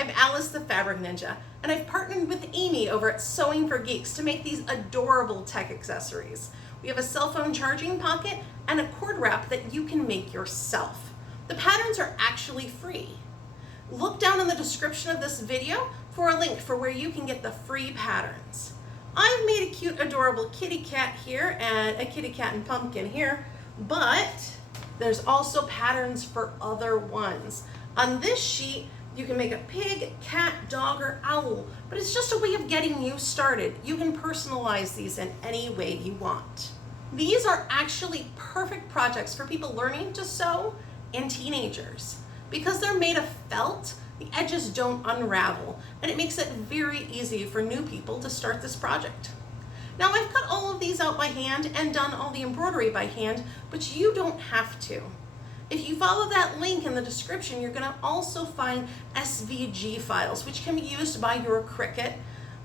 I'm Alice the Fabric Ninja, and I've partnered with Amy over at Sewing for Geeks to make these adorable tech accessories. We have a cell phone charging pocket and a cord wrap that you can make yourself. The patterns are actually free. Look down in the description of this video for a link for where you can get the free patterns. I've made a cute, adorable kitty cat here and a kitty cat and pumpkin here, but there's also patterns for other ones. On this sheet, you can make a pig, cat, dog, or owl, but it's just a way of getting you started. You can personalize these in any way you want. These are actually perfect projects for people learning to sew and teenagers. Because they're made of felt, the edges don't unravel, and it makes it very easy for new people to start this project. Now, I've cut all of these out by hand and done all the embroidery by hand, but you don't have to. If you follow that link in the description, you're going to also find SVG files, which can be used by your Cricut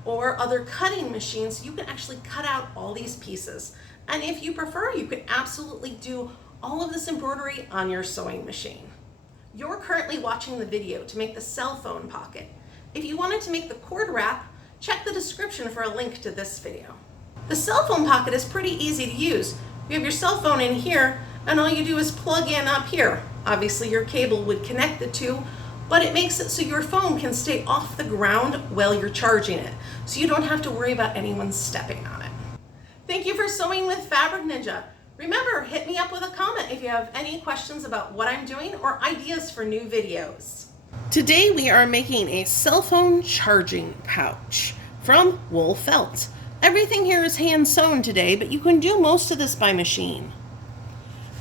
or other cutting machines. You can actually cut out all these pieces. And if you prefer, you can absolutely do all of this embroidery on your sewing machine. You're currently watching the video to make the cell phone pocket. If you wanted to make the cord wrap, check the description for a link to this video. The cell phone pocket is pretty easy to use. You have your cell phone in here, and all you do is plug in up here. Obviously your cable would connect the two, but it makes it so your phone can stay off the ground while you're charging it, so you don't have to worry about anyone stepping on it. Thank you for sewing with Fabric Ninja. Remember, hit me up with a comment if you have any questions about what I'm doing or ideas for new videos. Today we are making a cell phone charging pouch from wool felt. Everything here is hand sewn today, but you can do most of this by machine.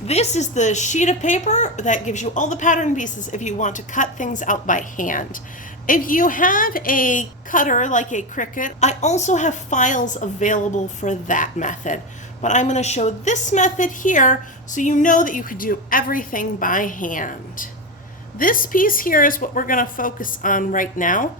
This is the sheet of paper that gives you all the pattern pieces if you want to cut things out by hand. If you have a cutter like a Cricut, I also have files available for that method. But I'm going to show this method here so you know that you could do everything by hand. This piece here is what we're going to focus on right now.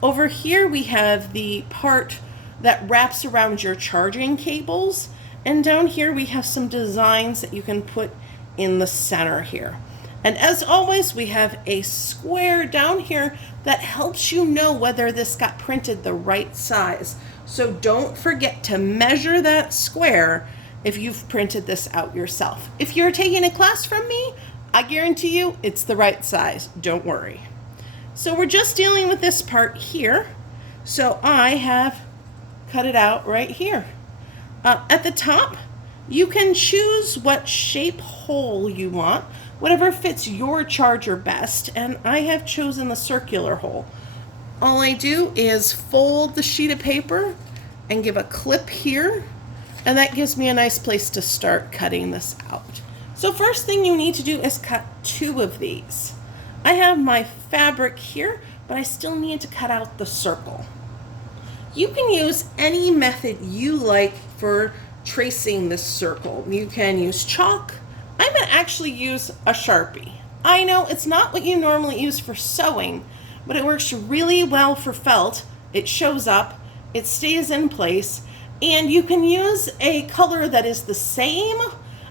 Over here we have the part that wraps around your charging cables. And down here we have some designs that you can put in the center here. And as always, we have a square down here that helps you know whether this got printed the right size. So don't forget to measure that square if you've printed this out yourself. If you're taking a class from me, I guarantee you it's the right size. Don't worry. So we're just dealing with this part here. So I have cut it out right here. At the top, you can choose what shape hole you want, whatever fits your charger best, and I have chosen the circular hole. All I do is fold the sheet of paper and give a clip here, and that gives me a nice place to start cutting this out. So first thing you need to do is cut two of these. I have my fabric here, but I still need to cut out the circle. You can use any method you like for tracing this circle. You can use chalk. I'm going to actually use a Sharpie. I know it's not what you normally use for sewing, but it works really well for felt. It shows up, it stays in place, and you can use a color that is the same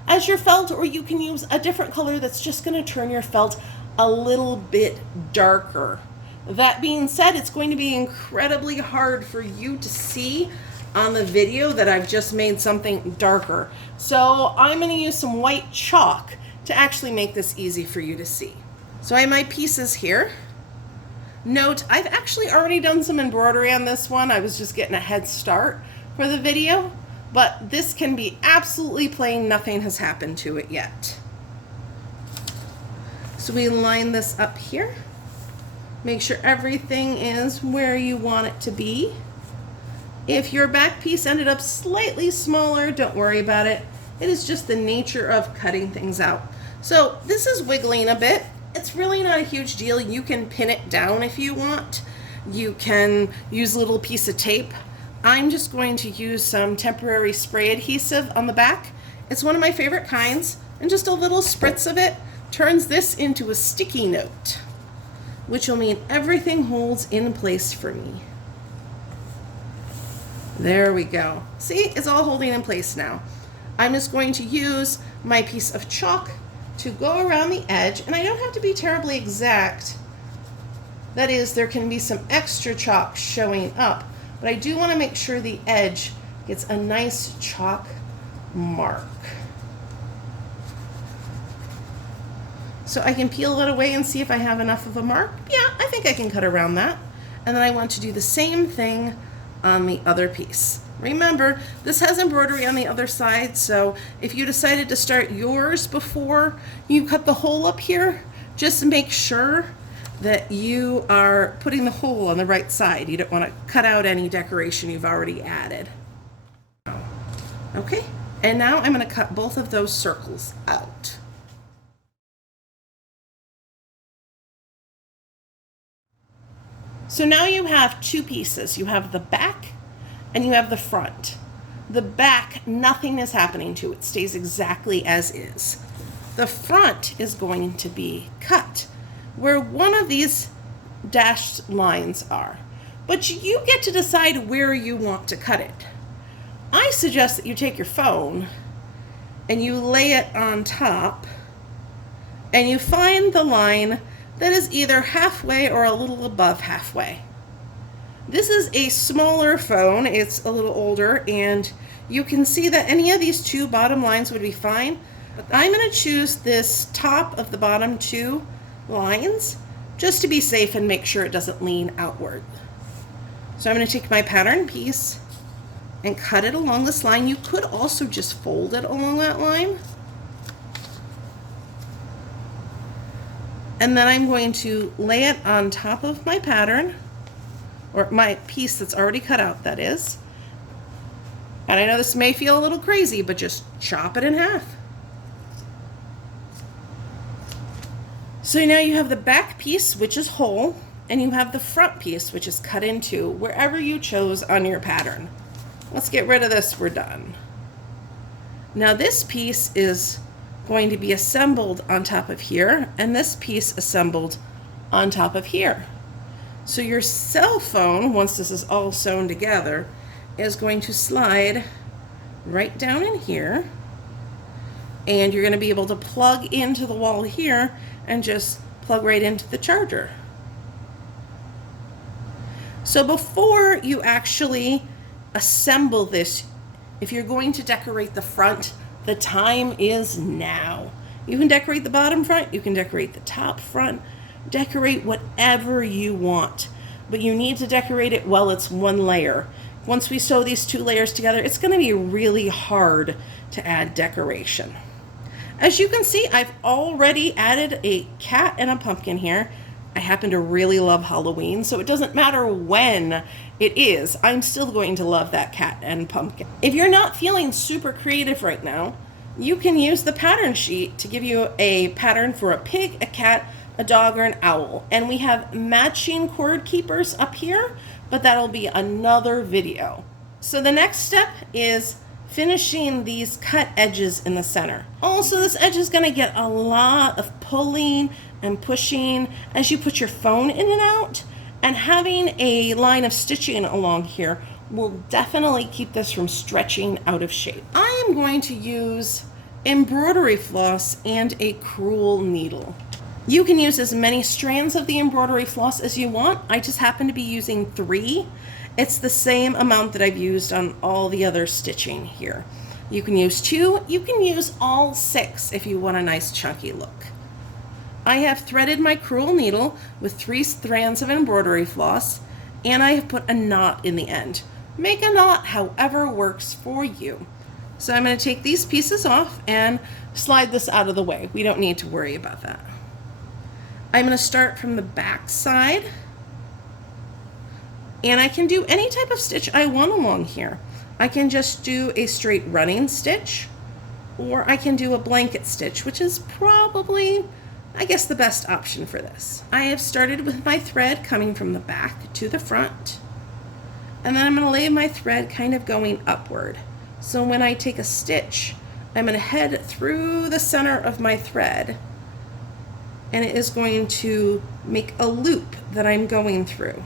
as your felt, or you can use a different color that's just going to turn your felt a little bit darker. That being said, it's going to be incredibly hard for you to see on the video that I've just made something darker. So I'm going to use some white chalk to actually make this easy for you to see. So I have my pieces here. Note, I've actually already done some embroidery on this one. I was just getting a head start for the video, but this can be absolutely plain. Nothing has happened to it yet. So we line this up here. Make sure everything is where you want it to be. If your back piece ended up slightly smaller, don't worry about it. It is just the nature of cutting things out. So this is wiggling a bit. It's really not a huge deal. You can pin it down if you want. You can use a little piece of tape. I'm just going to use some temporary spray adhesive on the back. It's one of my favorite kinds, and just a little spritz of it turns this into a sticky note, which will mean everything holds in place for me. There we go. See, it's all holding in place now. I'm just going to use my piece of chalk to go around the edge, and I don't have to be terribly exact. That is, there can be some extra chalk showing up, but I do want to make sure the edge gets a nice chalk mark. So I can peel it away and see if I have enough of a mark. Yeah, I think I can cut around that. And then I want to do the same thing on the other piece. Remember, this has embroidery on the other side, so if you decided to start yours before you cut the hole up here, just make sure that you are putting the hole on the right side. You don't want to cut out any decoration you've already added. Okay, and now I'm going to cut both of those circles out. So now you have two pieces. You have the back and you have the front. The back, nothing is happening to it. It stays exactly as is. The front is going to be cut where one of these dashed lines are. But you get to decide where you want to cut it. I suggest that you take your phone and you lay it on top and you find the line that is either halfway or a little above halfway. This is a smaller phone, it's a little older, and you can see that any of these two bottom lines would be fine, but I'm going to choose this top of the bottom two lines just to be safe and make sure it doesn't lean outward. So I'm going to take my pattern piece and cut it along this line. You could also just fold it along that line. And then I'm going to lay it on top of my pattern, or my piece that's already cut out, that is. And I know this may feel a little crazy, but just chop it in half. So now you have the back piece, which is whole, and you have the front piece, which is cut in two, wherever you chose on your pattern. Let's get rid of this, we're done. Now this piece is going to be assembled on top of here, and this piece assembled on top of here. So your cell phone, once this is all sewn together, is going to slide right down in here, and you're going to be able to plug into the wall here and just plug right into the charger. So before you actually assemble this, if you're going to decorate the front, the time is now. You can decorate the bottom front, you can decorate the top front, decorate whatever you want, but you need to decorate it while it's one layer. Once we sew these two layers together, it's going to be really hard to add decoration. As you can see, I've already added a cat and a pumpkin here. I happen to really love Halloween, so it doesn't matter when it is, I'm still going to love that cat and pumpkin. If you're not feeling super creative right now, you can use the pattern sheet to give you a pattern for a pig, a cat, a dog, or an owl. And we have matching cord keepers up here, but that'll be another video. So the next step is finishing these cut edges in the center. Also, this edge is going to get a lot of pulling and pushing as you put your phone in and out, and having a line of stitching along here will definitely keep this from stretching out of shape. I am going to use embroidery floss and a crewel needle. You can use as many strands of the embroidery floss as you want. I just happen to be using 3. It's the same amount that I've used on all the other stitching here. You can use 2, you can use all 6 if you want a nice chunky look. I have threaded my crewel needle with 3 strands of embroidery floss, and I have put a knot in the end. Make a knot however works for you. So I'm going to take these pieces off and slide this out of the way. We don't need to worry about that. I'm going to start from the back side, and I can do any type of stitch I want along here. I can just do a straight running stitch, or I can do a blanket stitch, which is probably, I guess, the best option for this. I have started with my thread coming from the back to the front, and then I'm going to lay my thread kind of going upward. So when I take a stitch, I'm going to head through the center of my thread, and it is going to make a loop that I'm going through.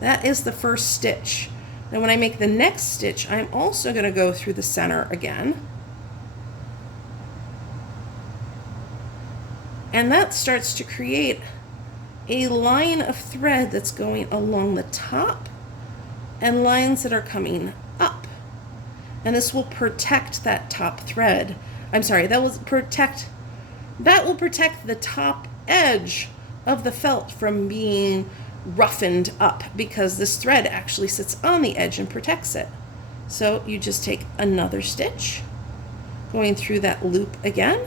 That is the first stitch. Now when I make the next stitch, I'm also going to go through the center again. And that starts to create a line of thread that's going along the top and lines that are coming up. And this will protect that top thread. I'm sorry, that will protect the top edge of the felt from being roughened up, because this thread actually sits on the edge and protects it. So you just take another stitch, going through that loop again.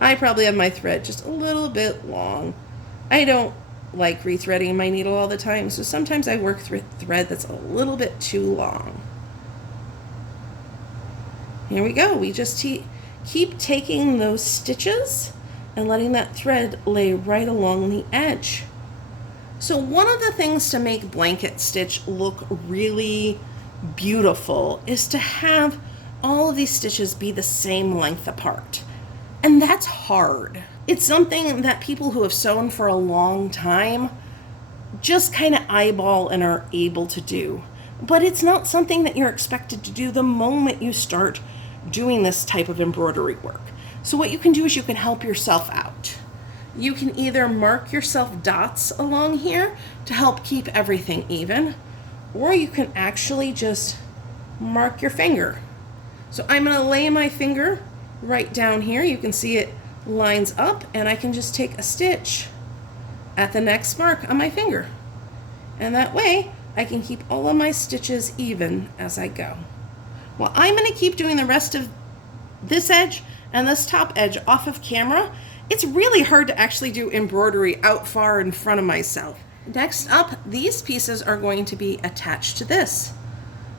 I probably have my thread just a little bit long. I don't like rethreading my needle all the time, so sometimes I work through thread that's a little bit too long. Here we go. We just keep taking those stitches and letting that thread lay right along the edge. So one of the things to make blanket stitch look really beautiful is to have all of these stitches be the same length apart. And that's hard. It's something that people who have sewn for a long time just kind of eyeball and are able to do. But it's not something that you're expected to do the moment you start doing this type of embroidery work. So what you can do is you can help yourself out. You can either mark yourself dots along here to help keep everything even, or you can actually just mark your finger. So I'm going to lay my finger right down here. You can see it lines up, and I can just take a stitch at the next mark on my finger. And that way I can keep all of my stitches even as I go. Well, I'm going to keep doing the rest of this edge and this top edge off of camera. It's really hard to actually do embroidery out far in front of myself. Next up, these pieces are going to be attached to this.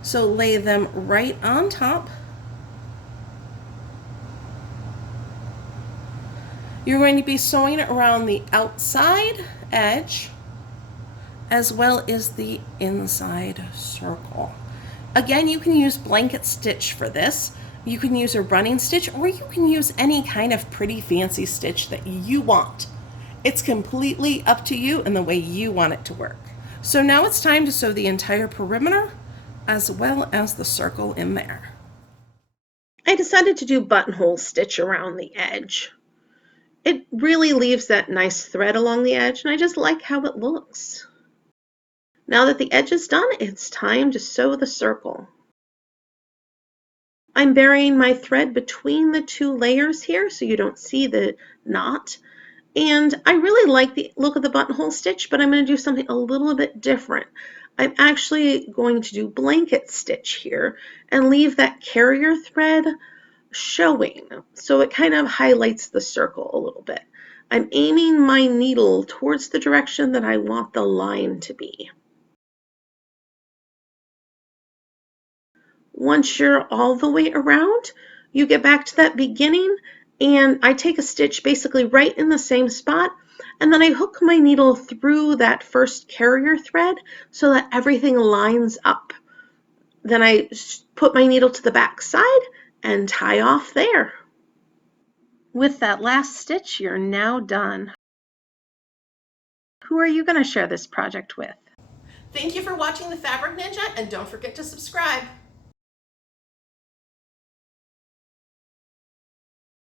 So lay them right on top. You're going to be sewing around the outside edge as well as the inside circle. Again, you can use blanket stitch for this. You can use a running stitch, or you can use any kind of pretty fancy stitch that you want. It's completely up to you and the way you want it to work. So now it's time to sew the entire perimeter as well as the circle in there. I decided to do buttonhole stitch around the edge. It really leaves that nice thread along the edge, and I just like how it looks. Now that the edge is done, it's time to sew the circle. I'm burying my thread between the two layers here so you don't see the knot. And I really like the look of the buttonhole stitch, but I'm going to do something a little bit different. I'm actually going to do blanket stitch here and leave that carrier thread showing, so it kind of highlights the circle a little bit. I'm aiming my needle towards the direction that I want the line to be. Once you're all the way around, you get back to that beginning, and I take a stitch basically right in the same spot, and then I hook my needle through that first carrier thread so that everything lines up. Then I put my needle to the back side and tie off there. With that last stitch, you're now done. Who are you going to share this project with? Thank you for watching the Fabric Ninja, and don't forget to subscribe.